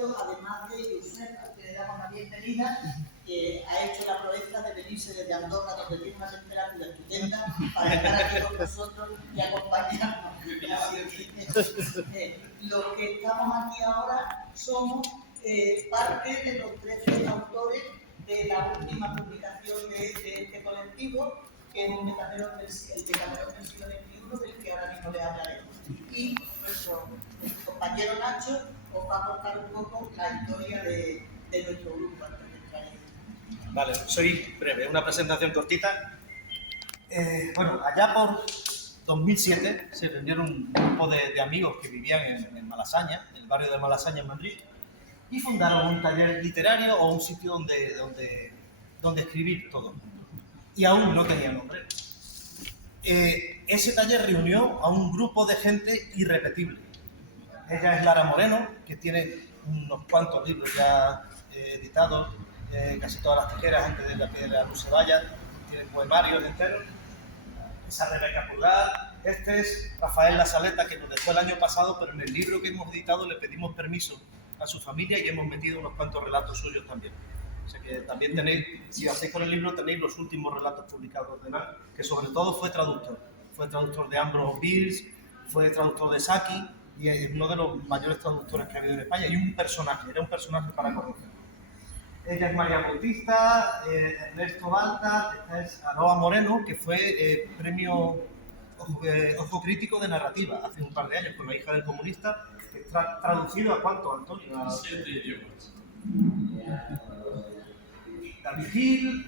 apoyo, además de Josep, al que le damos la bienvenida, que ha hecho la proeza de venirse desde Andorra, donde tiene una temperatura estupenda, para estar aquí con nosotros y acompañarnos. Los que estamos aquí ahora somos parte de los 13 autores de la última publicación de este colectivo, que es el Decamerón del siglo XXI, del que ahora mismo les hablaremos. Y nuestro compañero Nacho os va a contar un poco la historia de nuestro grupo antes de entrar en esto. Vale, soy breve, una presentación cortita. Bueno, allá por 2007 se reunieron un grupo de amigos que vivían en Malasaña, en el barrio de Malasaña, en Madrid, y fundaron un taller literario o un sitio donde escribir todo. Y aún no tenía nombre. Ese taller reunió a un grupo de gente irrepetible. Ella es Lara Moreno, que tiene unos cuantos libros ya editados, casi todas las tijeras antes de la piedra luz se vaya, tiene poemarios enteros. Esa Rebeca Pulgar. Este es Rafael La Saleta, que nos dejó el año pasado, pero en el libro que hemos editado le pedimos permiso a su familia y hemos metido unos cuantos relatos suyos también. O sea que también tenéis, si hacéis con el libro, tenéis los últimos relatos publicados de él, que sobre todo fue traductor. Fue traductor de Ambrose Bierce, fue traductor de Saki y es uno de los mayores traductores que ha habido en España y un personaje, era un personaje para conocer. Ella es María Bautista, Ernesto Balta, esta es Aroa Moreno, que fue premio Ojo Crítico de Narrativa hace un par de años con La hija del comunista, que traducido a ¿cuánto, Antonio? A 7 idiomas. David Gil,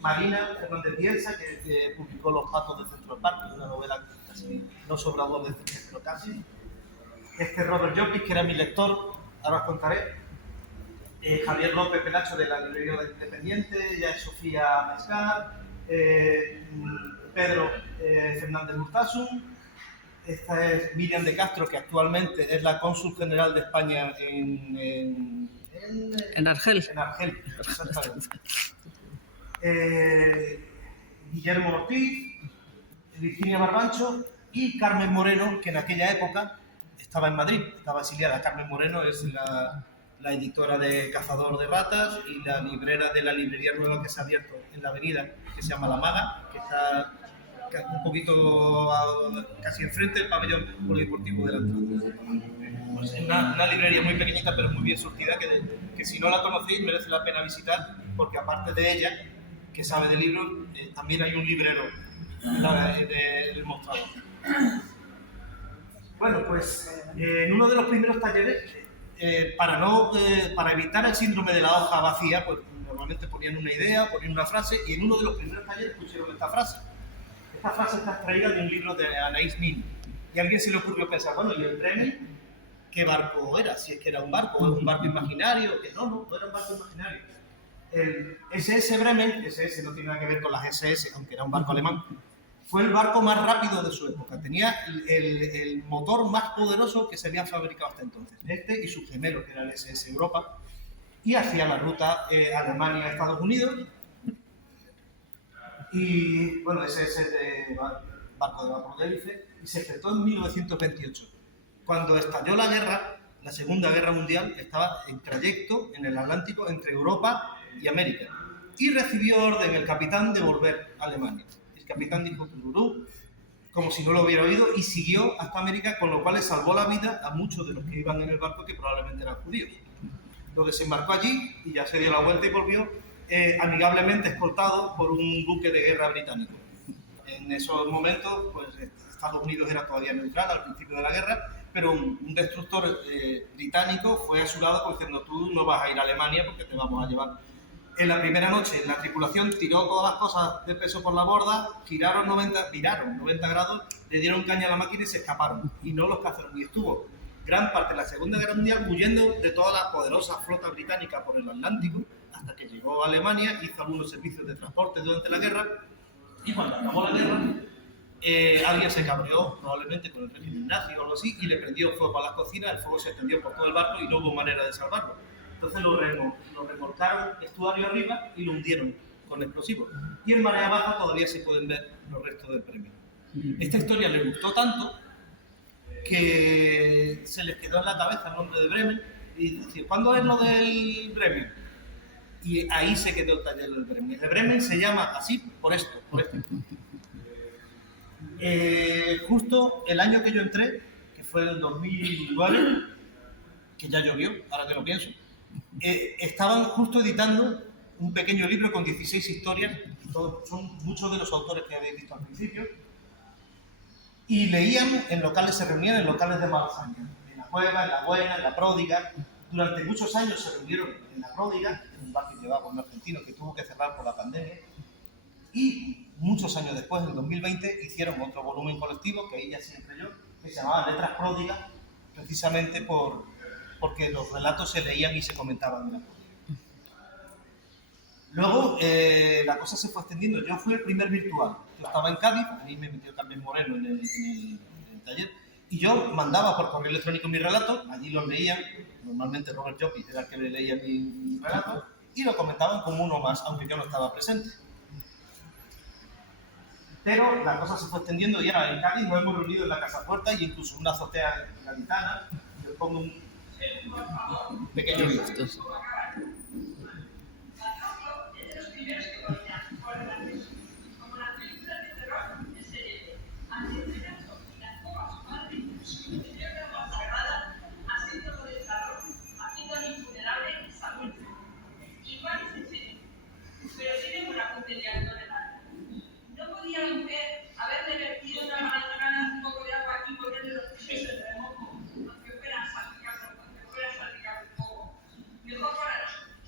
Marina Fernández Bielsa, que publicó Los patos del Centro del Parque, una novela casi no sobrador de Centro, pero casi. Robert Llopis, que era mi lector, ahora os contaré. Javier López Pelacho, de la librería de Independiente, ella es Sofía Mescar, Pedro Fernández Murtasun. Esta es Miriam de Castro, que actualmente es la cónsul general de España en Argel. En Argel, exactamente. Guillermo Ortiz, Virginia Barbancho y Carmen Moreno, que en aquella época estaba en Madrid, estaba exiliada. Carmen Moreno es la editora de Cazador de Ratas y la librera de la librería nueva que se ha abierto en la avenida, que se llama La Maga, que está un poquito casi enfrente del pabellón polideportivo de la entrada. Pues es una librería muy pequeñita pero muy bien surtida que si no la conocéis merece la pena visitar, porque aparte de ella, que sabe de libros, también hay un librero del mostrador. Bueno, pues en uno de los primeros talleres, para evitar el síndrome de la hoja vacía, pues normalmente ponían una idea, ponían una frase, y en uno de los primeros talleres pusieron esta frase. Esta frase está extraída de un libro de Anaïs Nin. Y a alguien se le ocurrió pensar, bueno, ¿y el Bremen qué barco era? Si es que era un barco, o es un barco imaginario, que no era un barco imaginario. El SS Bremen, SS no tiene nada que ver con las SS, aunque era un barco alemán, fue el barco más rápido de su época. Tenía el motor más poderoso que se había fabricado hasta entonces. Este y su gemelo, que era el SS Europa, y hacía la ruta Alemania-Estados Unidos. Y bueno, ese es el barco de vapor de hélice, y se efectuó en 1928. Cuando estalló la guerra, la Segunda Guerra Mundial, estaba en trayecto en el Atlántico entre Europa y América. Y recibió orden el capitán de volver a Alemania. El capitán dijo tururú, como si no lo hubiera oído, y siguió hasta América, con lo cual le salvó la vida a muchos de los que iban en el barco, que probablemente eran judíos. Lo desembarcó allí y ya se dio la vuelta y volvió, amigablemente escoltado por un buque de guerra británico. En esos momentos, pues Estados Unidos era todavía neutral al principio de la guerra, pero un destructor británico fue a su lado diciendo: tú no vas a ir a Alemania porque te vamos a llevar. En la primera noche, la tripulación tiró todas las cosas de peso por la borda, viraron 90 grados, le dieron caña a la máquina y se escaparon. Y no los cazaron. Y estuvo gran parte de la Segunda Guerra Mundial huyendo de toda la poderosa flota británica por el Atlántico, hasta que llegó a Alemania, hizo algunos servicios de transporte durante la guerra, y cuando acabó la guerra, alguien se cabreó, probablemente con el régimen nazi o algo así, y le prendió fuego a la cocina, el fuego se extendió por todo el barco y no hubo manera de salvarlo. Entonces lo remolcaron estuario arriba y lo hundieron con explosivos. Y en marea baja todavía se pueden ver los restos del premio. Esta historia les gustó tanto que se les quedó en la cabeza el nombre de Bremen, Y decía, ¿cuándo es lo del Bremen? Y ahí se quedó el taller del Bremen. El Bremen se llama así por esto, por esto. Justo el año que yo entré, que fue el 2009, que ya llovió, ahora que lo pienso, estaban justo editando un pequeño libro con 16 historias, son muchos de los autores que habéis visto al principio, y leían en locales, se reunían en locales de Malasaña, en la Cueva, en la Buena, en la Pródiga. Durante muchos años se reunieron en la Pródiga, en un bar que llevaba un argentino que tuvo que cerrar por la pandemia, y muchos años después, en 2020, hicieron otro volumen colectivo, que ahí ya siempre yo, que se llamaba Letras Pródigas, precisamente porque los relatos se leían y se comentaban en la Pródiga. Luego la cosa se fue extendiendo. Yo fui el primer virtual. Yo estaba en Cádiz, ahí me metió Carmen Moreno en el taller, y yo mandaba por correo electrónico mis relatos, allí los leían, normalmente Robert Llopis era el que le leía mi relato, y lo comentaban como uno más, aunque yo no estaba presente. Pero la cosa se fue extendiendo y ahora en Cádiz nos hemos reunido en la Casa Puerta y incluso una azotea gaditana. Yo pongo un pequeño vídeo.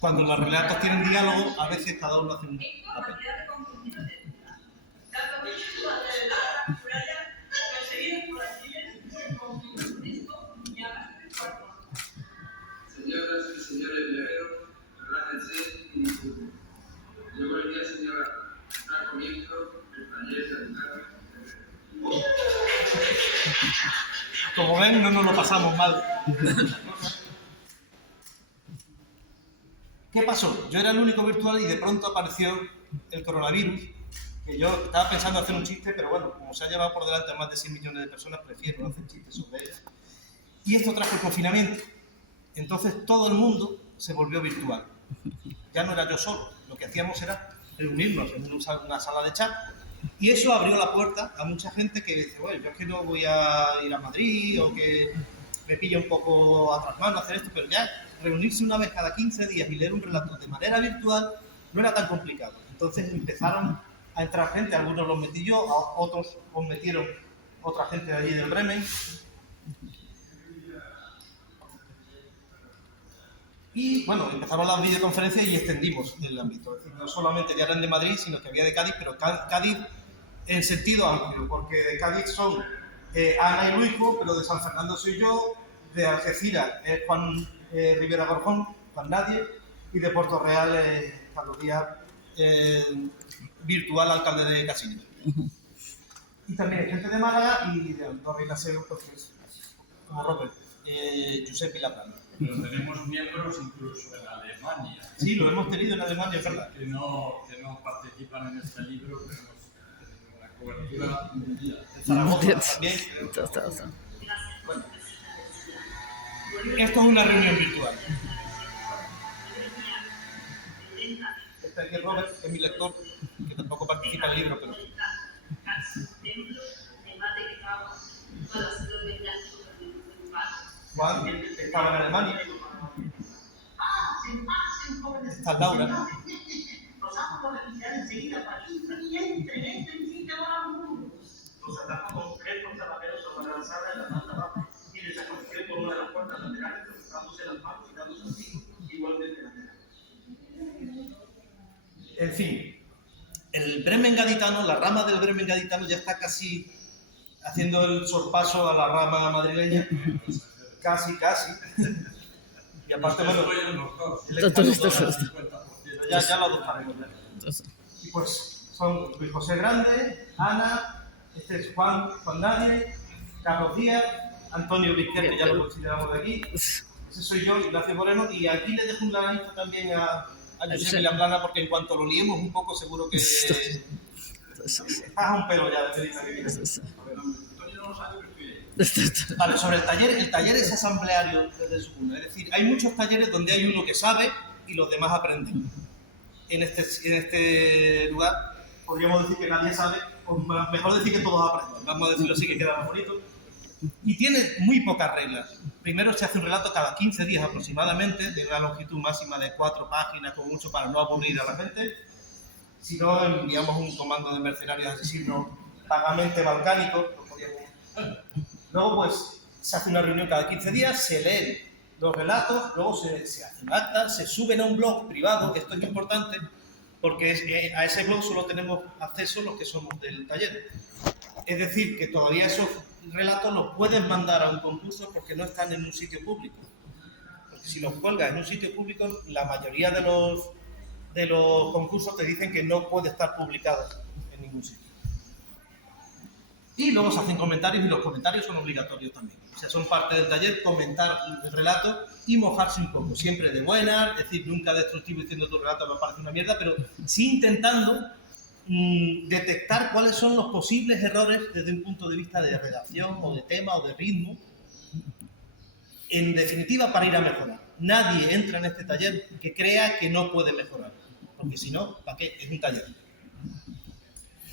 Cuando los relatos tienen diálogo, a veces cada uno hace un papel. Señoras y señores viajeros, relájense y disfruten. Llegó el día, señora, da comienzo el taller sanitario. Como ven, no nos lo pasamos mal. ¿Qué pasó? Yo era el único virtual y de pronto apareció el coronavirus, que yo estaba pensando hacer un chiste, pero bueno, como se ha llevado por delante a más de 100 millones de personas, prefiero no hacer chistes sobre ello. Y esto trajo el confinamiento. Entonces todo el mundo se volvió virtual. Ya no era yo solo, lo que hacíamos era reunirnos en una sala de chat, y eso abrió la puerta a mucha gente que dice, bueno, yo es que no voy a ir a Madrid, o que me pilla un poco a tras mano hacer esto, pero ya reunirse una vez cada 15 días y leer un relato de manera virtual no era tan complicado. Entonces empezaron a entrar gente, algunos los metí yo, a otros os metieron otra gente de allí del Bremen. Y bueno, empezaron las videoconferencias y extendimos el ámbito. Es decir, no solamente ya eran de Madrid, sino que había de Cádiz, pero Cádiz en sentido amplio, porque de Cádiz son Ana y Luisco, pero de San Fernando soy yo, de Algeciras es Juan Rivera Gorjón, Juan Nadie, y de Puerto Real Carlos Díaz, virtual alcalde de Casillas. Y también hay gente de Málaga y de Andorra y la Seu, pues, como Robert, Josep y La Plana. Pero tenemos miembros incluso en Alemania. Sí, lo hemos tenido en Alemania, es verdad. Que no participan en este libro, pero hemos tenido una cobertura mundial. En Zaragoza también. Bueno, esto es una reunión virtual. Este aquí es Robert, que es mi lector, que tampoco participa en el libro, pero... Juan estaba en Alemania. Está Laura. Los atacos concretos zapateros sobre la lanzada en la planta baja y desapareció por una de las puertas laterales, trozándose las manos y dándose así, igualmente lateral. En fin, el Bremen gaditano, la rama del Bremen gaditano ya está casi haciendo el sorpaso a la rama madrileña. Casi. Y aparte, bueno, ya lo adoptaremos. Y pues son Luis José Grande, Ana, este es Juan Nadie, Carlos Díaz, Antonio Vizquer, que ya lo consideramos de aquí, ese soy yo, Ignacio Moreno, y aquí le dejo un lanito también a Josep y La Plana, porque en cuanto lo liemos un poco seguro que estás a un pelo ya de Medina. Antonio no sabe que estoy ahí. Vale, sobre el taller es asambleario desde su cuna. Es decir, hay muchos talleres donde hay uno que sabe y los demás aprenden. En este lugar podríamos decir que nadie sabe, o mejor decir que todos aprenden. Vamos a decirlo así, que queda más bonito. Y tiene muy pocas reglas. Primero se hace un relato cada 15 días aproximadamente, de una longitud máxima de 4 páginas, como mucho, para no aburrir a la gente. Si no, enviamos un comando de mercenarios asesinos vagamente balcánicos. Luego, pues, se hace una reunión cada 15 días, se leen los relatos, luego se hace un acta, se suben a un blog privado. Esto es importante porque a ese blog solo tenemos acceso los que somos del taller. Es decir, que todavía esos relatos los puedes mandar a un concurso porque no están en un sitio público. Porque si los cuelgas en un sitio público, la mayoría de los concursos te dicen que no puede estar publicado en ningún sitio. Y luego se hacen comentarios y los comentarios son obligatorios también. O sea, son parte del taller comentar el relato y mojarse un poco. Siempre de buena, es decir, nunca destructivo diciendo tu relato me parece una mierda, pero sí intentando detectar cuáles son los posibles errores desde un punto de vista de redacción o de tema o de ritmo. En definitiva, para ir a mejorar. Nadie entra en este taller que crea que no puede mejorar. Porque si no, ¿para qué? Es un taller.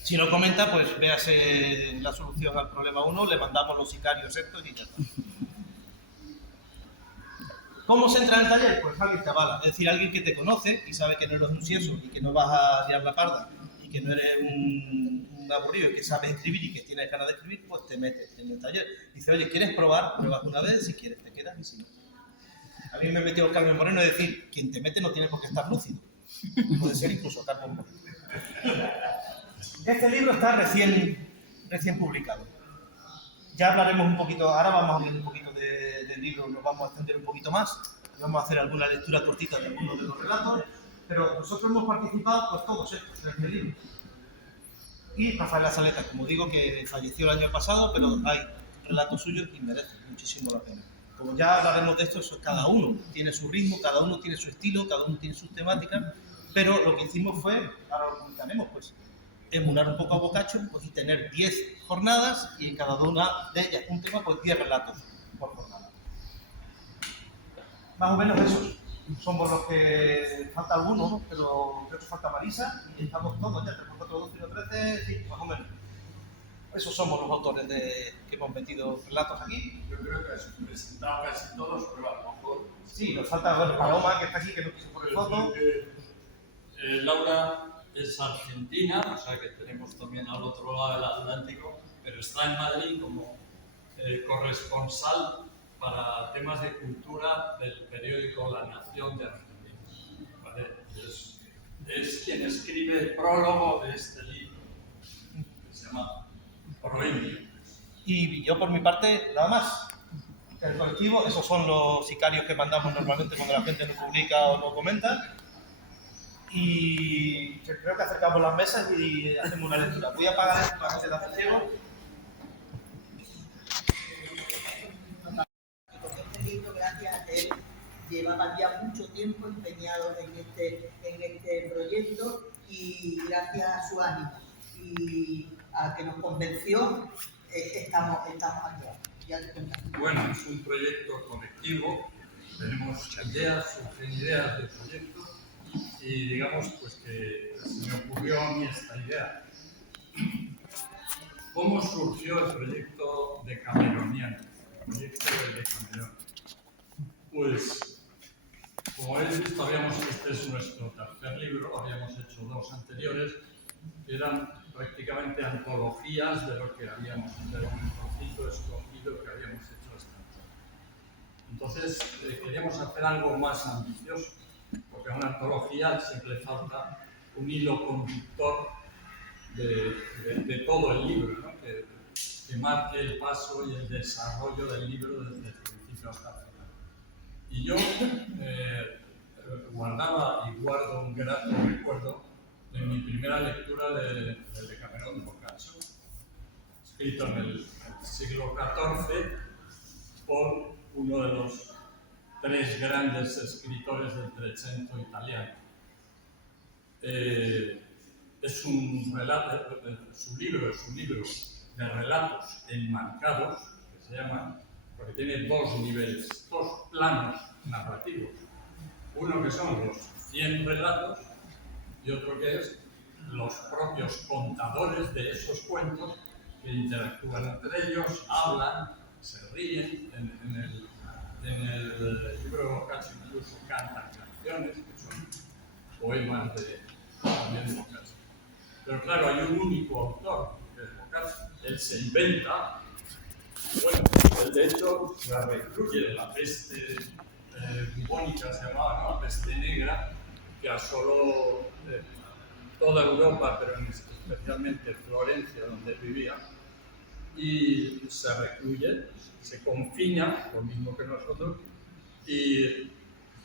Si no comenta, pues véase la solución al problema 1, le mandamos los sicarios estos y ya está. ¿Cómo se entra en el taller? Pues alguien te avala. Es decir, alguien que te conoce y sabe que no eres un sieso y que no vas a liar la parda y que no eres un aburrido y que sabes escribir y que tienes ganas de escribir, pues te metes en el taller. Dice, oye, ¿quieres probar? Pruebas una vez, si quieres te quedas y si no. A mí me metió Carmen Moreno a decir, quien te mete no tiene por qué estar lúcido. Puede ser incluso Carmen Moreno. Este libro está recién publicado. Ya hablaremos un poquito, ahora vamos a hablar un poquito del libro, nos vamos a extender un poquito más, vamos a hacer alguna lectura cortita de algunos de los relatos, pero nosotros hemos participado, pues todos estos en este libro. Y Rafael Lazaleta, como digo, que falleció el año pasado, pero hay relatos suyos y merecen muchísimo la pena. Como ya hablaremos de esto, cada uno tiene su ritmo, cada uno tiene su estilo, cada uno tiene sus temáticas, pero lo que hicimos fue, ahora lo publicaremos, pues, emular un poco a Boccaccio pues, y tener 10 jornadas y en cada una de ellas un tema, pues 10 relatos por jornada. Más o menos esos somos los que, falta alguno, ¿no? Pero creo que falta Marisa y estamos todos ya, 3, 4, 12, 13, sí, más o menos. Esos somos los autores que hemos metido relatos aquí. Yo creo que has presentado casi todos, pero a lo mejor... Sí, nos falta Paloma, que está aquí, que no quiso poner foto. Laura es argentina, o sea que tenemos también al otro lado del Atlántico, pero está en Madrid como corresponsal para temas de cultura del periódico La Nación de Argentina. ¿Vale? Es quien escribe el prólogo de este libro, que se llama Proemio. Y yo por mi parte, nada más. El colectivo, esos son los sicarios que mandamos normalmente cuando la gente no publica o no comenta. Y creo que acercamos las mesas y hacemos una lectura. Voy a apagar esto para que se hace ciego. Con este libro, gracias a él, llevaba ya mucho tiempo empeñado en este proyecto y gracias a su ánimo y a que nos convenció, estamos aquí. Ya te contamos. Bueno, es un proyecto colectivo, tenemos ideas, surgen ideas del proyecto y digamos pues que se me ocurrió a mí esta idea. ¿Cómo surgió el proyecto de Cameroniano? El proyecto de Camerón. Pues, como habéis visto, este es nuestro tercer libro, habíamos hecho 2 anteriores, eran prácticamente antologías de lo que habíamos, de un trocito escogido que habíamos hecho hasta entonces. Entonces, queríamos hacer algo más ambicioso, porque a una antología siempre falta un hilo conductor de todo el libro, ¿no? que marque el paso y el desarrollo del libro desde el principio hasta el final. Y yo guardaba y guardo un grato recuerdo de mi primera lectura de Decamerón de Boccaccio, escrito en el siglo XIV por uno de los 3 grandes escritores del Trecento italiano. Es un relato, su libro es un libro de relatos enmarcados, que se llama, porque tiene dos niveles, dos planos narrativos. Uno que son los 100 relatos y otro que es los propios contadores de esos cuentos que interactúan entre ellos, hablan, se ríen. En el libro de Boccaccio incluso cantan canciones, que son poemas también de Boccaccio. Pero claro, hay un único autor, que es Boccaccio. Él se inventa, bueno, él de hecho la recluye la peste bubónica, se llamaba, ¿no? La peste negra, que asoló toda Europa, pero especialmente Florencia, donde vivía, y se recluye, se confina, lo mismo que nosotros, y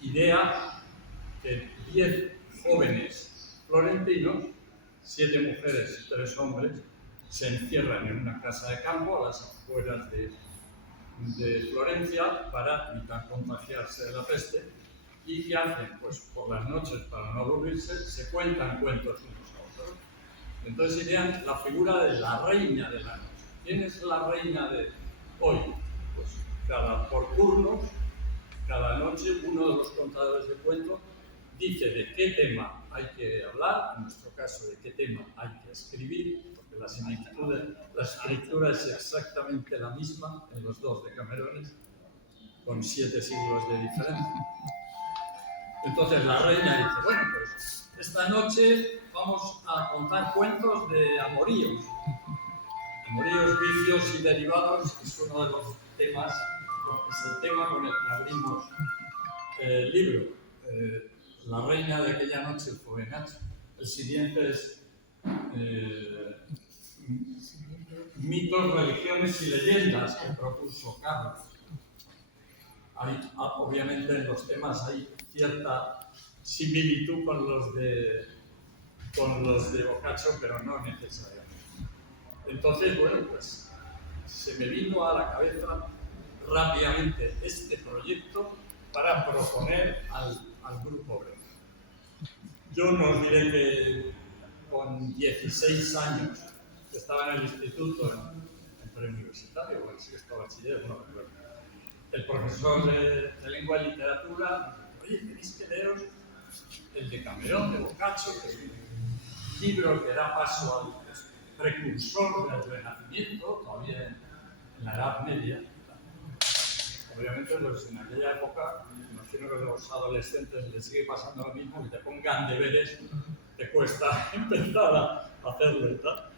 idea que 10 jóvenes florentinos, 7 mujeres y 3 hombres, se encierran en una casa de campo a las afueras de Florencia para evitar contagiarse de la peste. ¿Y qué hacen? Pues por las noches, para no aburrirse, se cuentan cuentos unos a otros. Entonces idean la figura de la reina de la noche. ¿Quién es la reina de hoy? Pues por turnos, cada noche, uno de los contadores de cuentos dice de qué tema hay que hablar, en nuestro caso de qué tema hay que escribir, porque la escritura es exactamente la misma en los dos Decamerones, con 7 siglos de diferencia. Entonces la reina dice, bueno, pues esta noche vamos a contar cuentos de amoríos. Amoríos, vicios y derivados es uno de los temas, es el tema con el que abrimos el libro. La reina de aquella noche fue Nacho. El siguiente es mitos, religiones y leyendas que propuso Carlos. Obviamente en los temas hay cierta similitud con los de Boccaccio, pero no necesariamente. Entonces, bueno, pues se me vino a la cabeza rápidamente este proyecto para proponer al grupo Breve. Yo no os diré que con 16 años, que estaba en el instituto, en preuniversitario, o en sexto bachiller, no recuerdo, el profesor de lengua y literatura dijo, oye, tenéis que leeros el Decamerón de Boccaccio, que es un libro que da paso al precursor del Renacimiento, todavía en la Edad Media. Obviamente, pues, en aquella época, imagino que a los adolescentes les sigue pasando lo mismo, que te pongan deberes, te cuesta empezar a hacerlo y tal.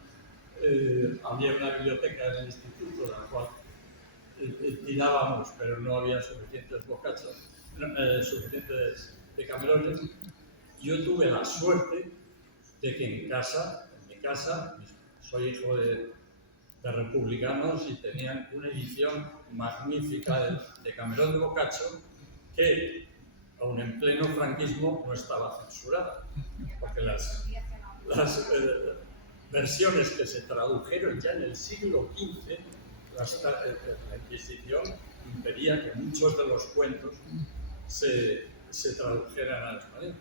Había una biblioteca en el instituto, de la cual tirábamos, pero no había suficientes Boccaccios, suficientes Decamerones. Yo tuve la suerte de que en mi casa, soy hijo de republicanos y tenían una edición magnífica del Decamerón de Boccaccio que, aun en pleno franquismo, no estaba censurada, porque las versiones que se tradujeron ya en el siglo XV, la Inquisición impedía que muchos de los cuentos se tradujeran al español.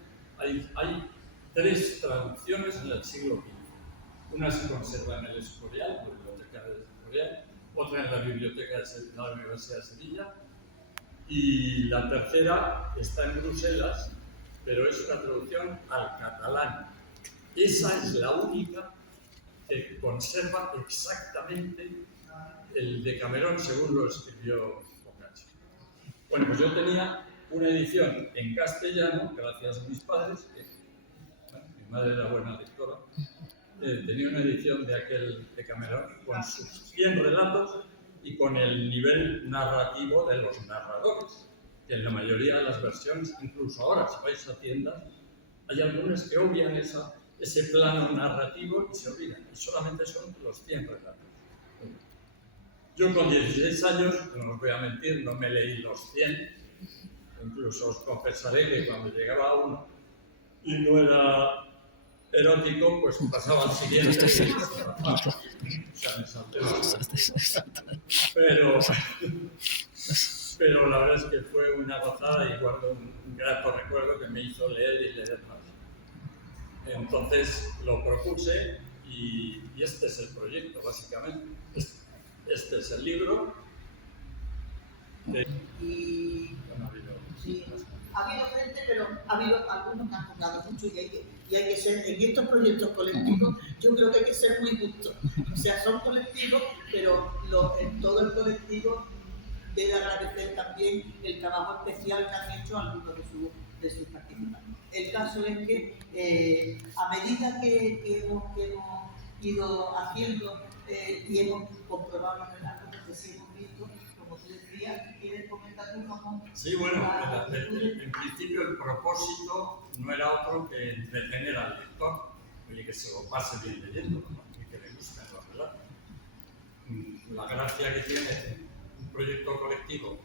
Hay 3 traducciones en el siglo XV. Una se conserva en el Escorial, la biblioteca del Escorial, otra en la biblioteca de la Universidad de Sevilla, y la tercera está en Bruselas, pero es una traducción al catalán. Esa es la única que conserva exactamente el Decamerón según lo escribió Boccaccio. Bueno, pues yo tenía una edición en castellano, gracias a mis padres, mi madre era buena lectora, tenía una edición de aquel Decamerón con sus 100 relatos y con el nivel narrativo de los narradores, que en la mayoría de las versiones, incluso ahora si vais a tiendas, hay algunas que obvian ese plano narrativo y se olvidan, y solamente son los 100 relatos. Yo con 16 años, no os voy a mentir, no me leí los 100, incluso os confesaré que cuando llegaba a uno y no era erótico, pues pasaba al siguiente. Pero la verdad es que fue una gozada y guardo un grato recuerdo que me hizo leer y leer más. Entonces lo propuse y este es el proyecto, básicamente. Este es el libro Y sí, ha habido gente, pero ha habido algunos que han jugado mucho y hay que ser, en estos proyectos colectivos, yo creo que hay que ser muy justos. O sea, son colectivos, pero en todo el colectivo debe agradecer también el trabajo especial que han hecho algunos de sus participantes. El caso es que a medida que hemos ido haciendo y hemos comprobado los relatos, porque sí hemos visto, como tú decías, ¿quieres comentar tú cómo? Sí, bueno, en principio el propósito no era otro que entretener al lector, oye, que se lo pase bien leyendo, ¿no? Y que le guste, la verdad. La gracia que tiene un proyecto colectivo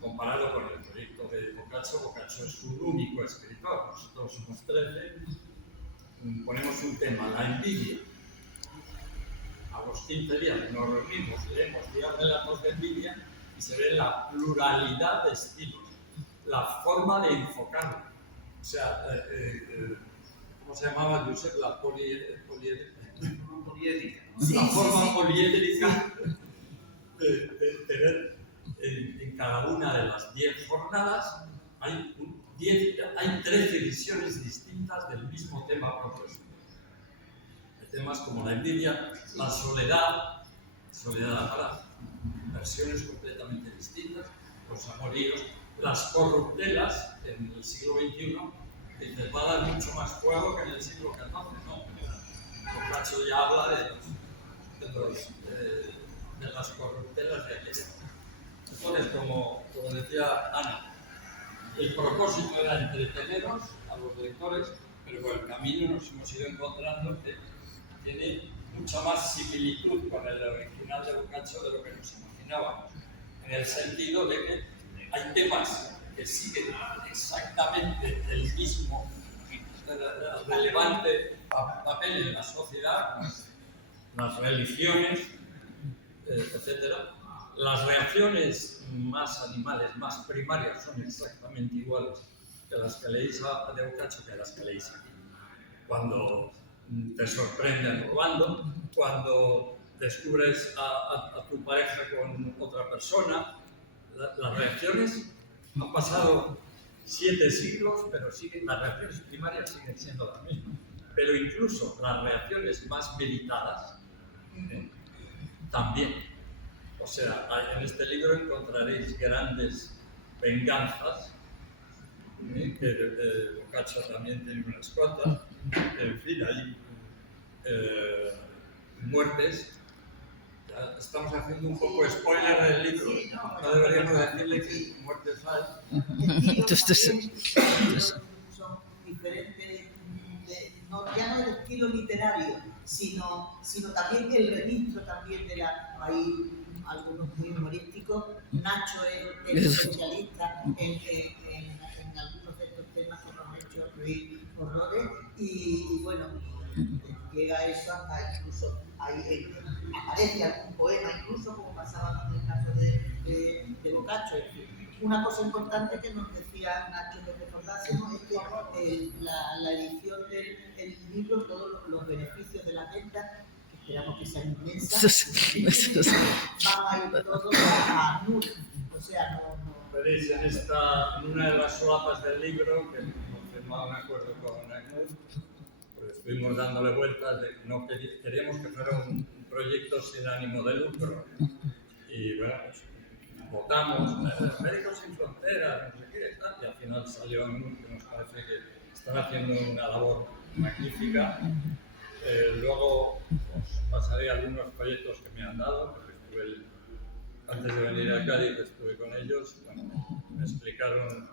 comparado con el proyecto de Boccaccio, Boccaccio es un único escritor, nosotros somos 13, ponemos un tema, la envidia. A los 15 días nos reunimos, leemos 10 relatos de envidia y se ve la pluralidad de estilos, la forma de enfocarlo. O sea, ¿cómo se llamaba, Josep? La poliédrica. La forma poliédrica de tener en cada una de las 10 jornadas hay 13 visiones distintas del mismo tema propuesto. Temas como la envidia, la soledad para versiones completamente distintas, los amoríos, las corruptelas en el siglo XXI, que te va a dar mucho más fuego que en el siglo XIV, ¿no? Boccaccio ya habla de las corruptelas de aquella. Entonces, como decía Ana, el propósito era entreteneros a los lectores, pero por el camino nos hemos ido encontrando que tiene mucha más similitud con el original de Boccaccio de lo que nos imaginábamos, en el sentido de que hay temas que siguen exactamente el mismo relevante papel en la sociedad, las religiones, etc. Las reacciones más animales, más primarias, son exactamente iguales que las que leéis de Boccaccio que las que leéis aquí. Cuando te sorprenden robando, cuando descubres a tu pareja con otra persona, las reacciones han pasado 7 siglos, pero las reacciones primarias siguen siendo las mismas. Pero incluso las reacciones más meditadas también. O sea, en este libro encontraréis grandes venganzas, que Boccaccio también tiene unas cuantas. En fin, hay muertes. Ya estamos haciendo un poco spoiler del libro. No deberíamos decirle que muertes hay. Son diferentes, ya no el estilo literario, sino también el registro también de hay algunos muy humorísticos. Nacho es especialista en algunos de estos temas que nos han hecho reír horrores y bueno, llega eso hasta incluso aparece algún poema, incluso como pasaba con el caso de Boccaccio. Una cosa importante que nos decía Nacho que recordásemos es que la edición del libro, todos los beneficios de la venta, que esperamos que sean inmensas, van a ir todos a NUR. O sea, no. Veréis en una de las solapas del libro, que hemos firmado un acuerdo con ACNUR, pues estuvimos dándole vueltas de que no queríamos que fuera un proyecto sin ánimo de lucro. Y bueno, pues, votamos, Médicos Sin Fronteras, no sé qué, y al final salió ACNUR, que nos parece que están haciendo una labor magnífica. Luego os pasaré algunos proyectos que me han dado, porque antes de venir a Cádiz estuve con ellos, bueno, me explicaron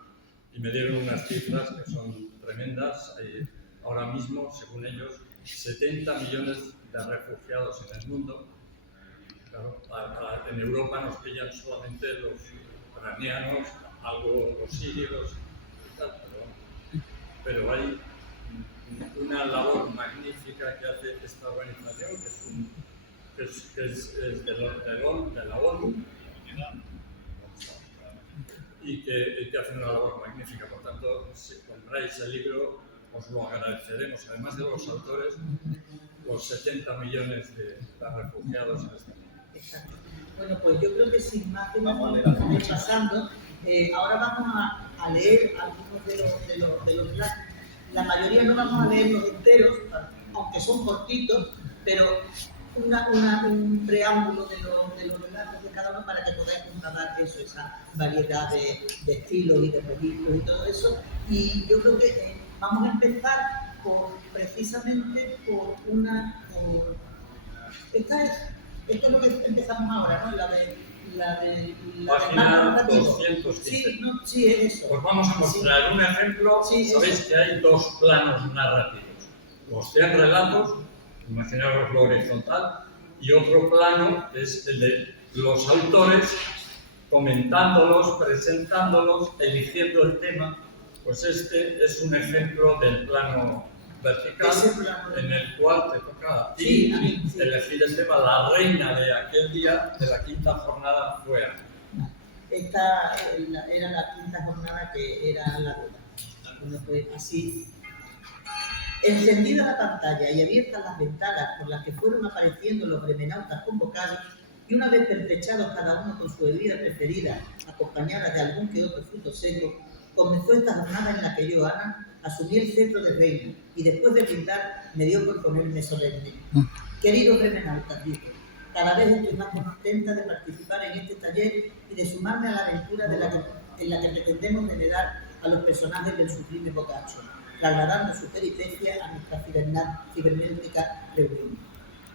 y me dieron unas cifras que son tremendas. Hay ahora mismo, según ellos, 70 millones de refugiados en el mundo. Claro, en Europa nos pillan solamente los ucranianos, algo los sirios y tal, pero hay una labor magnífica que hace esta organización, que es de la ONU, y que hace una labor magnífica. Por tanto, si compráis el libro, os lo agradeceremos. Además de los autores, los 70 millones de refugiados en este mundo. Bueno, pues yo creo que sin más que vamos a ir pasando, ahora vamos a leer algunos de los relatos. La mayoría no vamos a leer los enteros, aunque son cortitos, pero un preámbulo de los relatos de cada uno para que podáis comprobar eso, esa variedad de estilos y de registros y todo eso. Y yo creo que vamos a empezar precisamente por una... esto es lo que empezamos ahora, ¿no? La de Página 215. Sí, no, sí, es eso. Pues vamos a mostrar un ejemplo. Sí, Sabéis eso. que hay dos planos narrativos. Los 100 relatos, imaginaros lo horizontal, y otro plano es el de los autores comentándolos, presentándolos, eligiendo el tema. Pues este es un ejemplo del plano vertical en el cual te toca elegir el tema. La reina de aquel día, de la quinta jornada, fue Ana. Esta era la quinta jornada, que era la boda. Bueno, pues así, encendida la pantalla y abiertas las ventanas por las que fueron apareciendo los bremenautas convocados, y una vez pertrechados cada uno con su bebida preferida, acompañada de algún que otro fruto seco, comenzó esta jornada en la que yo, Ana, asumí el cetro de reina, y después de brindar me dio por ponerme solemne. Queridos bremenautas, dije, cada vez estoy más contenta de participar en este taller y de sumarme a la aventura en la que pretendemos venerar a los personajes del sublime Boccaccio, trasladando su peripecia a nuestra cibernética reunión.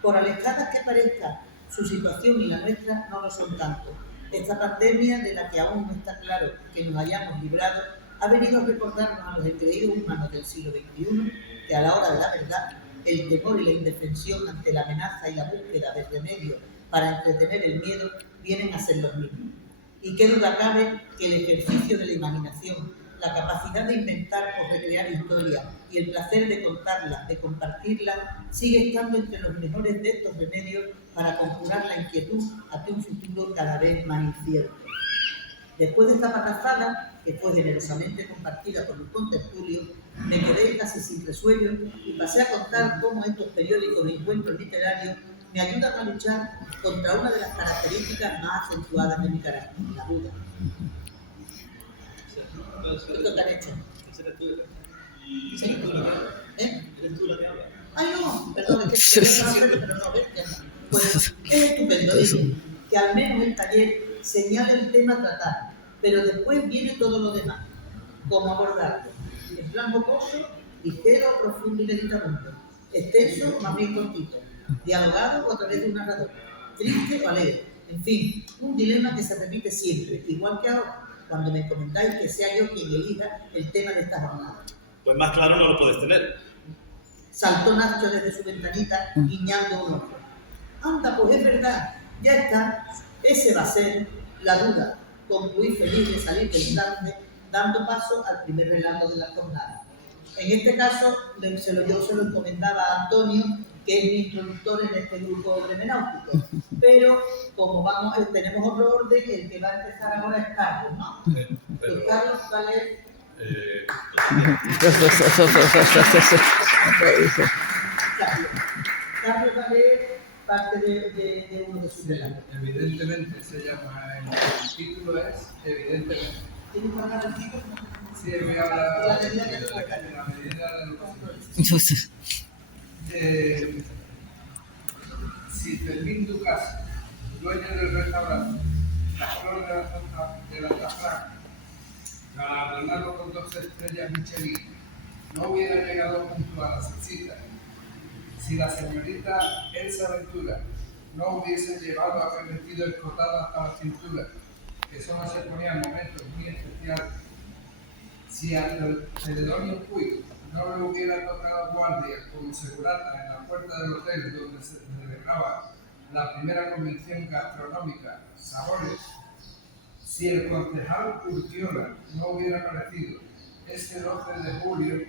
Por alejadas que parezca su situación y la nuestra, no lo son tanto. Esta pandemia, de la que aún no está claro que nos hayamos librado, ha venido a recordarnos a los engreídos humanos del siglo XXI que a la hora de la verdad, el temor y la indefensión ante la amenaza y la búsqueda de remedio para entretener el miedo vienen a ser los mismos. Y qué duda cabe que el ejercicio de la imaginación, la capacidad de inventar o recrear historias y el placer de contarlas, de compartirlas, sigue estando entre los mejores de estos remedios para conjurar la inquietud ante un futuro cada vez más incierto. Después de esta patafada, que fue generosamente compartida por los contertulios, me quedé casi sin resuello y pasé a contar cómo estos periódicos de encuentros literarios me ayudan a luchar contra una de las características más acentuadas de mi carácter, la duda. ¿Qué te han hecho? ¿Sí? Ay, no, perdón, es que pero no, ¿ves? Pues es estupendo, dice, que al menos el taller señala el tema a tratar, pero después viene todo lo demás, cómo abordarlo, en plan jocoso, ligero, profundo y meditabundo, extenso o más bien cortito, dialogado o a través de un narrador, triste o alegre, en fin, un dilema que se repite siempre, igual que ahora, cuando me comentáis que sea yo quien elija el tema de esta jornada. Pues más claro no lo puedes tener. Saltó Nacho desde su ventanita, guiñando un ojo. Anda, pues es verdad, ya está, ese va a ser la duda. Concluí feliz de salir del trance, dando paso al primer relato de la jornada. En este caso, yo se lo encomendaba a Antonio, que es mi introductor en este grupo bremenáutico. Pero, como tenemos otro orden, el que va a empezar ahora es Carlos, ¿no? Pues Carlos va a leer... Carlos va a leer parte de uno de sus relatos. Evidentemente se llama, el título es Evidentemente. ¿Tienes que hablar del título? Sí, voy a hablar de la medida que se de la medida de lo posible. Si Fermín Ducas, dueño del restaurante, la flor de la azafrán, galardonado con 2 estrellas Michelin, no hubiera llegado junto a la cita, si la señorita Elsa Ventura no hubiese llevado a aquel vestido escotado hasta la cintura, que solo se ponía en momentos muy especiales, si a Celedonio Puig no le hubiera tocado guardia como segurata en la puerta del hotel donde se celebraba la primera convención gastronómica Sabores, si el concejal Urquiola no hubiera aparecido ese 12 de julio,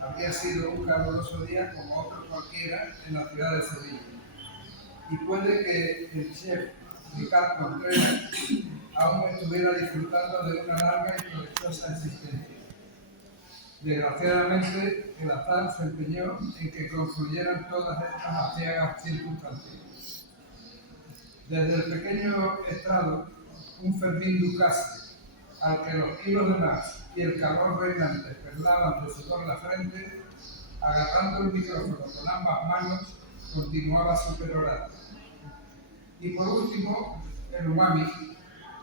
habría sido un caluroso día como otro cualquiera en la ciudad de Sevilla. Y puede que el chef Ricardo Contreras aún estuviera disfrutando de una larga y provechosa existencia. Desgraciadamente, el azar se empeñó en que confluyeran todas estas aciagas circunstancias. Desde el pequeño estrado, un Fermín Ducase, al que los kilos de más y el calor reinante perlaban de sudor la frente, agarrando el micrófono con ambas manos, continuaba su perorata. Y por último, el umami,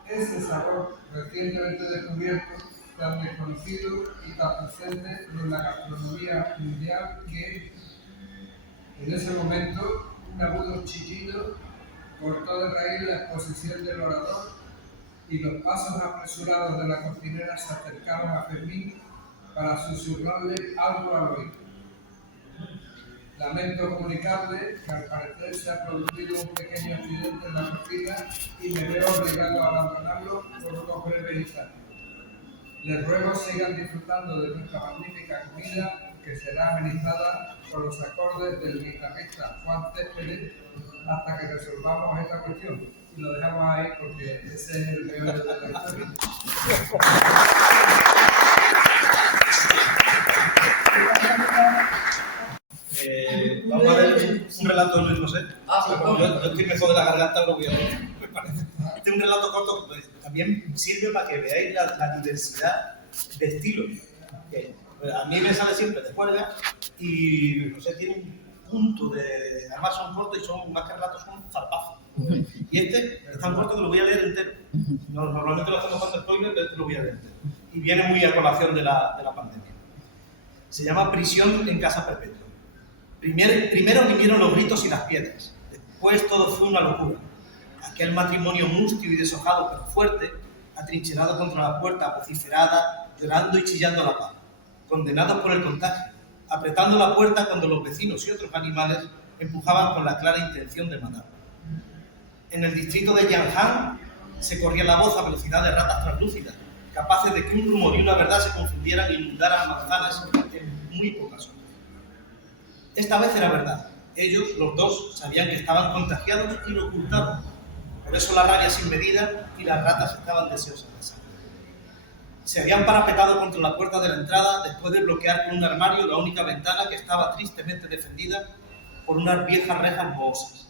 ese sabor recientemente descubierto, tan desconocido y tan presente en la gastronomía mundial que, en ese momento, un agudo chillido cortó de raíz la exposición del orador y los pasos apresurados de la cocinera se acercaron a Fermín para susurrarle algo al oído. Lamento comunicarle que al parecer se ha producido un pequeño accidente en la cocina y me veo obligado a abandonarlo por unos breves instantes. Les ruego sigan disfrutando de nuestra magnífica comida, que será amenizada por los acordes del guitarrista Juan Céspedes hasta que resolvamos esta cuestión. Y lo dejamos ahí porque ese es el meollo de la historia. Vamos a ver un relato de Luis José. Yo estoy mejor de la garganta, lo voy a ver, me parece. Este es un relato corto que también sirve para que veáis la diversidad de estilos. A mí me sale siempre de cuerda y Luis José tiene un punto de... Además son cortos y son, más que relatos, son zarpazos. Y este es tan corto que lo voy a leer entero. Normalmente lo hacemos con spoiler, pero este lo voy a leer entero. Y viene muy a colación de la pandemia. Se llama Prisión en Casa Perpetua. Primero vinieron los gritos y las piedras. Después todo fue una locura. Aquel matrimonio mustio y deshojado, pero fuerte, atrincherado contra la puerta, vociferada, llorando y chillando a la paz. Condenados por el contagio, apretando la puerta cuando los vecinos y otros animales empujaban con la clara intención de matar. En el distrito de Yan'an se corría la voz a velocidad de ratas translúcidas, capaces de que un rumor y una verdad se confundieran e inundaran manzanas en muy pocas horas. Esta vez era verdad. Ellos, los dos, sabían que estaban contagiados y lo ocultaban. Por eso la rabia sin medida y las ratas estaban deseosas de sangre. Se habían parapetado contra la puerta de la entrada después de bloquear con un armario la única ventana que estaba tristemente defendida por unas viejas rejas mohosas.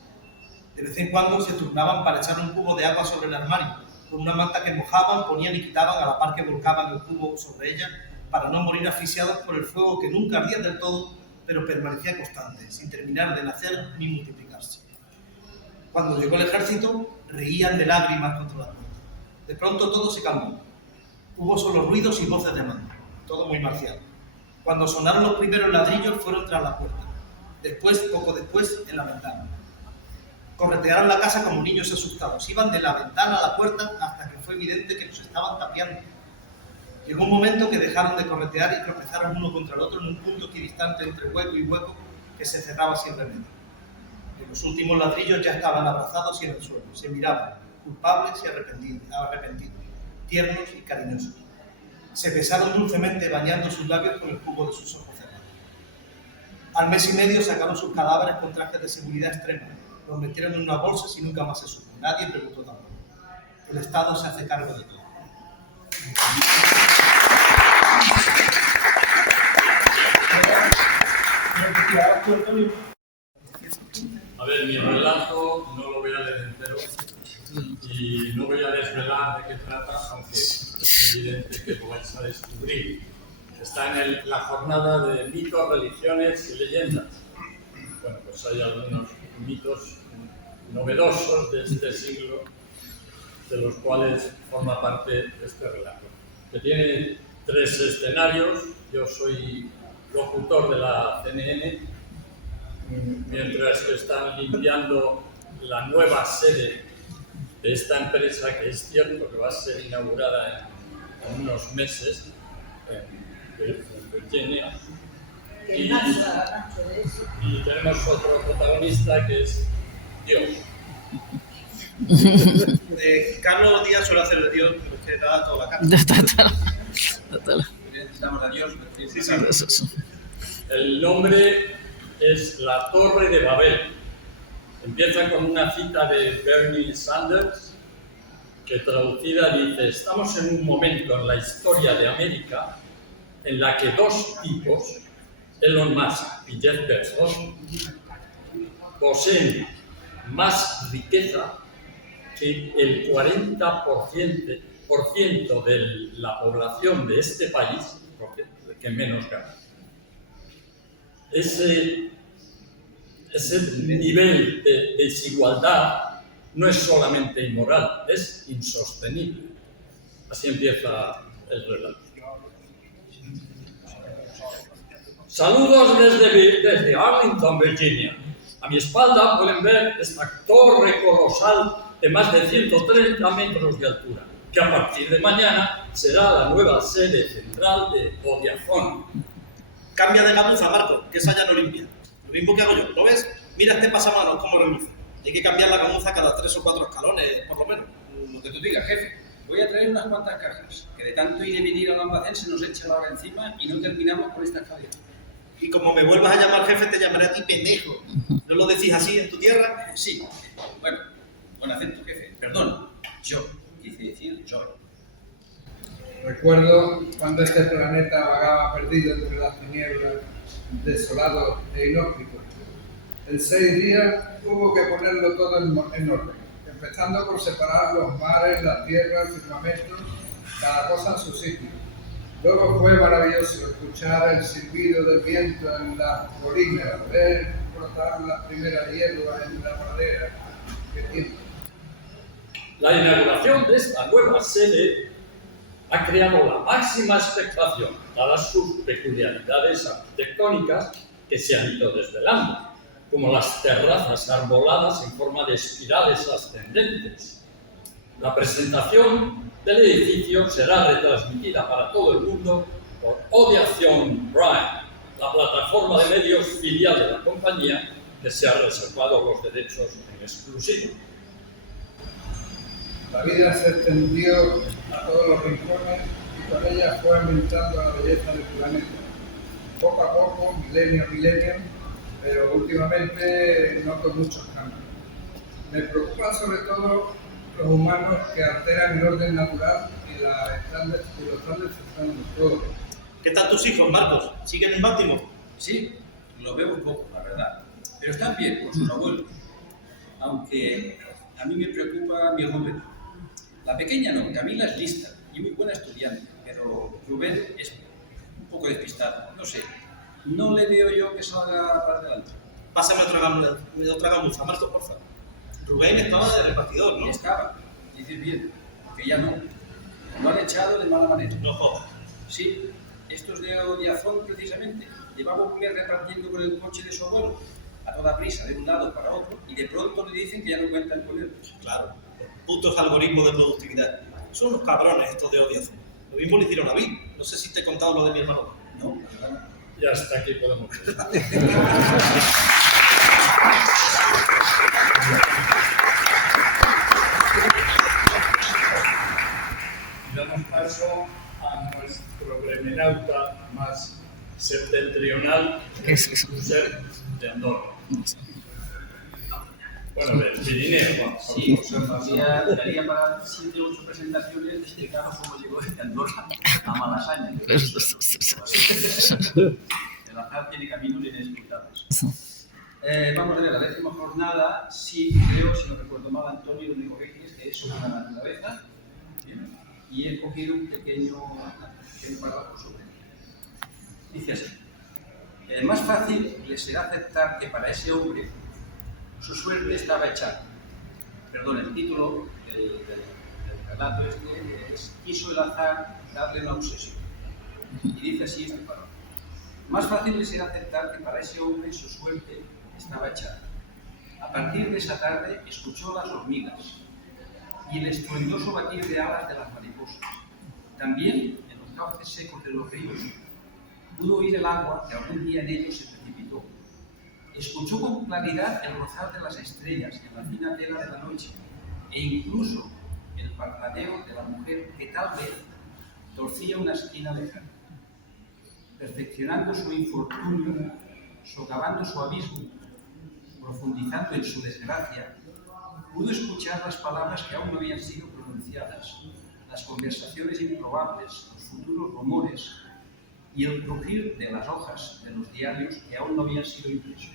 De vez en cuando se turnaban para echar un cubo de agua sobre el armario, con una manta que mojaban, ponían y quitaban a la par que volcaban el cubo sobre ella para no morir asfixiados por el fuego que nunca ardía del todo, pero permanecía constante, sin terminar de nacer ni multiplicarse. Cuando llegó el ejército, reían de lágrimas contra la puerta. De pronto todo se calmó. Hubo solo ruidos y voces de mando, todo muy marcial. Cuando sonaron los primeros ladrillos, fueron tras la puerta. Después, poco después, en la ventana. Corretearon la casa como niños asustados. Iban de la ventana a la puerta hasta que fue evidente que los estaban tapiando. Llegó un momento que dejaron de corretear y tropezaron uno contra el otro en un punto equidistante entre hueco y hueco que se cerraba sin remedio. En los últimos ladrillos ya estaban abrazados y en el suelo. Se miraban, culpables y arrepentidos, tiernos y cariñosos. Se besaron dulcemente bañando sus labios con el cubo de sus ojos cerrados. Al mes y medio sacaron sus cadáveres con trajes de seguridad extrema. Los metieron en una bolsa y nunca más se supo. Nadie preguntó tampoco. El Estado se hace cargo de todo. A ver, mi relato no lo voy a leer entero y no voy a desvelar de qué trata, aunque es evidente que lo vais a descubrir. Está en la jornada de mitos, religiones y leyendas. Bueno, pues hay algunos mitos novedosos de este siglo, de los cuales forma parte este relato, que tiene 3 escenarios. Yo soy locutor de la CNN, mientras que están limpiando la nueva sede de esta empresa, que es cierto que va a ser inaugurada en unos meses en Virginia. Y tenemos otro protagonista que es Dios. Carlos Díaz suele hacer de Dios, pero usted da toda la cara. Necesitamos a Dios. Sí. El nombre es La Torre de Babel. Empieza con una cita de Bernie Sanders, que traducida dice: estamos en un momento en la historia de América en la que 2 tipos, Elon Musk y Jeff Bezos, poseen más riqueza que el 40% de la población de este país, que menos gana. Ese nivel de desigualdad no es solamente inmoral, es insostenible. Así empieza el relato. Saludos desde Arlington, Virginia. A mi espalda pueden ver esta torre colosal de más de 130 metros de altura, que a partir de mañana será la nueva sede central de Odiafone. Cambia de gamuza, Marco, que esa ya no limpia. Lo mismo que hago yo, ¿lo ves? Mira este pasamanos cómo reluce. Hay que cambiar la gamuza cada 3 o 4 escalones, por lo menos. Lo que tú digas, jefe. Voy a traer unas cuantas cajas, que de tanto ir y venir al almacén se nos echa la hora encima y no terminamos con esta escalera. Y como me vuelvas a llamar jefe, te llamaré a ti pendejo. ¿No lo decís así en tu tierra? Sí, bueno, con acento, jefe. Perdón, yo quise decir yo. Recuerdo cuando este planeta vagaba perdido entre las tinieblas, desolado e inhóspito. En 6 días hubo que ponerlo todo en orden, empezando por separar los mares, la tierra, el firmamento, cada cosa en su sitio. Luego fue maravilloso escuchar el silbido del viento en las colinas, ver brotar las primeras hierbas en la pradera. ¡Qué tiempo! La inauguración de esta nueva sede ha creado la máxima expectación, dadas sus peculiaridades arquitectónicas que se han ido desvelando, como las terrazas arboladas en forma de espirales ascendentes. La presentación del edificio será retransmitida para todo el mundo por Odiafone Prime, la plataforma de medios filial de la compañía que se ha reservado los derechos en exclusiva. La vida se extendió a todos los rincones y con ella fue aumentando la belleza del planeta. Poco a poco, milenio a milenio, pero últimamente noto muchos cambios. Me preocupan sobre todo los humanos que alteran el orden natural y lo están desfasando todo. ¿Qué tal tus hijos, Marcos? ¿Siguen en Baltimore? Sí, los vemos poco, la verdad. Pero están bien con sus abuelos. Aunque a mí me preocupa mi Rubén. La pequeña no, Camila es lista y muy buena estudiante, pero Rubén es un poco despistado. No sé, no le veo yo que salga para adelante. Pásame otra gamuza, Marcos, por favor. Rubén estaba de repartidor, ¿no? Estaba, dices bien, que ya no. Lo han echado de mala manera. No jodas. Sí, estos de Odiafone precisamente. Llevaba un mes repartiendo con el coche de su abuelo, a toda prisa, de un lado para otro, y de pronto le dicen que ya no cuentan con él. Claro, putos algoritmos de productividad. Son unos cabrones estos de Odiafone. Lo mismo le hicieron a Bill. No sé si te he contado lo de mi hermano. No, la verdad. Y hasta aquí podemos ir. Damos paso a nuestro bremenauta más septentrional, ser de Andorra. Bueno, del Pirineo, Sí, por ser más daría para 7 o 8 presentaciones de explicar cómo llegó desde Andorra a Malasaña. El azar tiene caminos inexplicables. Vamos a ver, la 10ª jornada, sí creo, si no recuerdo mal, Antonio, lo único que es que es sobre la naturaleza. Bien, y he cogido un pequeño párrafo sobre él. Dice así: más fácil le será aceptar que para ese hombre su suerte estaba echada. Perdón, el título del relato es quiso el azar darle una obsesión. Y dice así este párrafo: más fácil le será aceptar que para ese hombre su suerte estaba echada. A partir de esa tarde escuchó las hormigas y el estruendoso batir de alas de las mariposas. También en los cauces secos de los ríos pudo oír el agua que algún día en ellos se precipitó. Escuchó con claridad el rozar de las estrellas en la fina tela de la noche e incluso el parpadeo de la mujer que tal vez torcía una esquina lejana. Perfeccionando su infortunio, socavando su abismo, profundizando en su desgracia, pudo escuchar las palabras que aún no habían sido pronunciadas, las conversaciones improbables, los futuros rumores y el crujir de las hojas de los diarios que aún no habían sido impresos.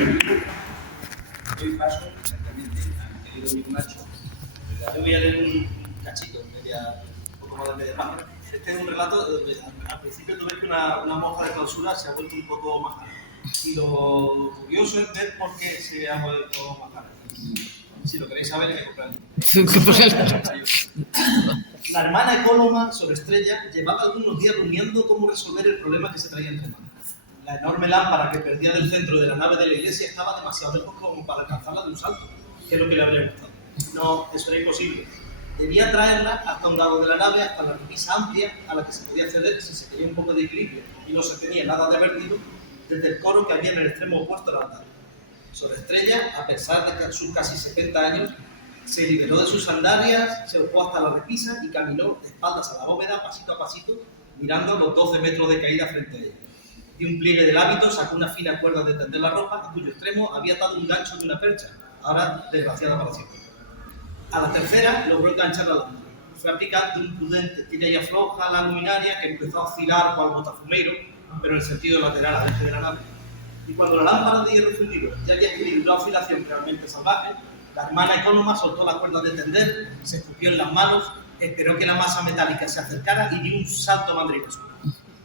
Doy paso exactamente a mi querido amigo Nacho. Yo voy a leer un cachito, un poco más de media página. Este es un relato donde al principio tú ves que una monja de clausura se ha vuelto un poco majara. Y lo curioso es ver por qué se ha vuelto majara. Si lo queréis saber, hay que comprarlo. La hermana ecónoma sobre Estrella llevaba algunos días rumiando cómo resolver el problema que se traía entre manos. La enorme lámpara que perdía del centro de la nave de la iglesia estaba demasiado lejos como para alcanzarla de un salto, que es lo que le habría gustado. No, eso era imposible. Debía traerla hasta un lado de la nave, hasta la repisa amplia a la que se podía acceder si se quería un poco de equilibrio y no se tenía nada de vértigo desde el coro que había en el extremo opuesto al altar. Sobre Estrella, a pesar de sus casi 70 años, se liberó de sus sandalias, se ocupó hasta la repisa y caminó de espaldas a la bóveda, pasito a pasito, mirando los 12 metros de caída frente a ella. De un pliegue del hábito sacó una fina cuerda de tender la ropa, a cuyo extremo había atado un gancho de una percha, ahora desgraciada para siempre. A la tercera logró enganchar la lámpara. Fue aplicando un prudente tira y afloja a la luminaria que empezó a oscilar cual botafumeiro, pero en el sentido lateral al eje de la nave. Y cuando la lámpara de hierro fundido ya había adquirido una oscilación realmente salvaje, la hermana ecónoma soltó la cuerda de tender, se escupió en las manos, esperó que la masa metálica se acercara y dio un salto mandrigoso.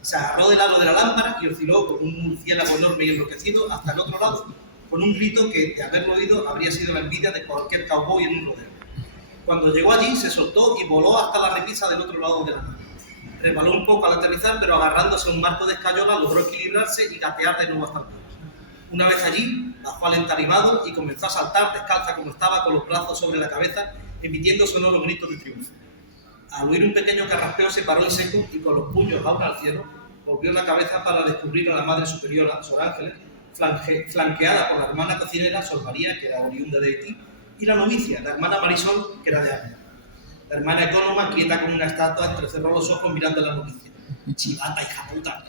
Se agarró del aro de la lámpara y osciló con un murciélago enorme y enloquecido hasta el otro lado, con un grito que, de haberlo oído, habría sido la envidia de cualquier cowboy en un rodeo. Cuando llegó allí, se soltó y voló hasta la repisa del otro lado de la nave. Resbaló un poco al aterrizar, pero agarrándose a un marco de escayola logró equilibrarse y gatear de nuevo hasta el pueblo. Una vez allí, bajó al entarimado y comenzó a saltar descalza como estaba, con los brazos sobre la cabeza, emitiendo sonoros gritos de triunfo. Al oír un pequeño carraspeo se paró en seco y con los puños aún al cielo, volvió la cabeza para descubrir a la Madre Superiora, Sor Ángeles, flanqueada por la hermana cocinera, Sor María, que era oriunda de Haití, y la novicia, la hermana Marisol, que era de Ávila. La hermana ecónoma, quieta como una estatua, entrecerró los ojos mirando a la novicia. ¡Chivata, hija puta!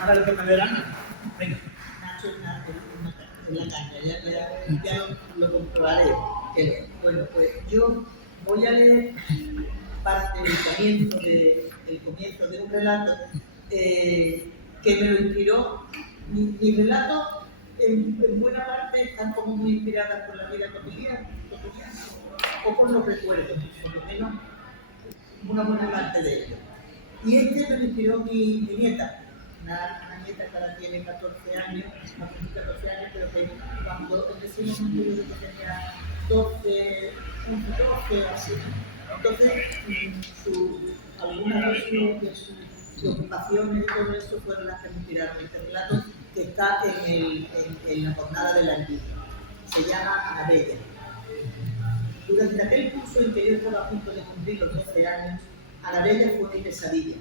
Ahora lo que me verán. Venga. Nacho está en la caña, ya lo comprobaré. Bueno, pues yo voy a leer parte del comienzo de un relato que me lo inspiró. Mi relato, en buena parte, están como muy inspiradas por la vida cotidiana o por los recuerdos, por lo menos una buena parte de ellos. Y este me lo inspiró mi nieta, una nieta que ahora tiene 14 años, no tiene 14 años, pero que cuando empecemos un periodo que tenía 12 o así. Entonces, algunas de sus preocupaciones y todo eso fueron las que me inspiraron este relato, que está en la jornada de la envidia. Se llama Anabella. Durante aquel curso en que yo estaba a punto de cumplir los 12 años, Anabella fue mi pesadilla.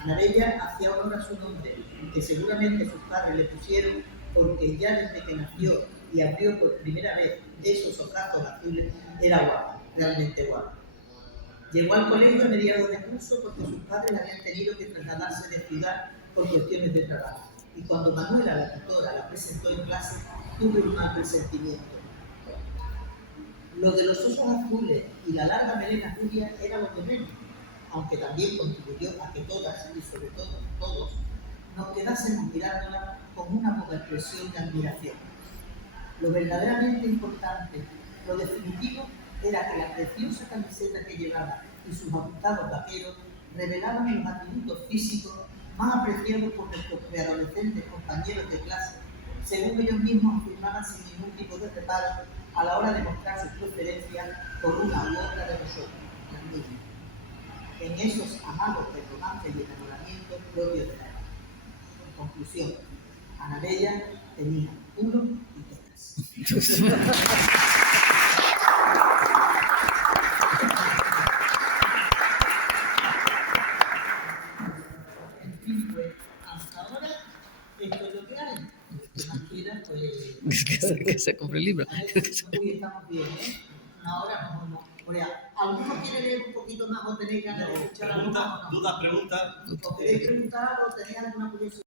Anabella hacía honor a su nombre, que seguramente sus padres le pusieron porque ya desde que nació y abrió por primera vez esos ojazos azules, era guapa, realmente guapa. Llegó al colegio a mediados de curso porque sus padres habían tenido que trasladarse de ciudad por cuestiones de trabajo. Y cuando Manuela, la tutora, la presentó en clase, tuve un mal presentimiento. Lo de los ojos azules y la larga melena rubia era lo de menos, aunque también contribuyó a que todas, y sobre todo todos, nos quedásemos mirándola con una poca expresión de admiración. Lo verdaderamente importante, lo definitivo, era que la preciosa camiseta que llevaba y sus ajustados vaqueros revelaban los atributos físicos más apreciados por nuestros preadolescentes compañeros de clase, según ellos mismos afirmaban sin ningún tipo de reparo a la hora de mostrar sus preferencias por una u otra de nosotros, las niñas. En esos amagos de romance y enamoramiento propios de la edad. En conclusión, Anabella tenía culo y tetas. En fin, pues, hasta ahora, esto es lo que hay. Que más quiera, pues... que se compre el libro. Uy, estamos bien, ¿eh? Ahora no. ¿Alguno quiere leer un poquito más o tenéis ganas de escuchar algo más? Dudas, preguntas. ¿O queréis preguntar o tenéis alguna curiosidad?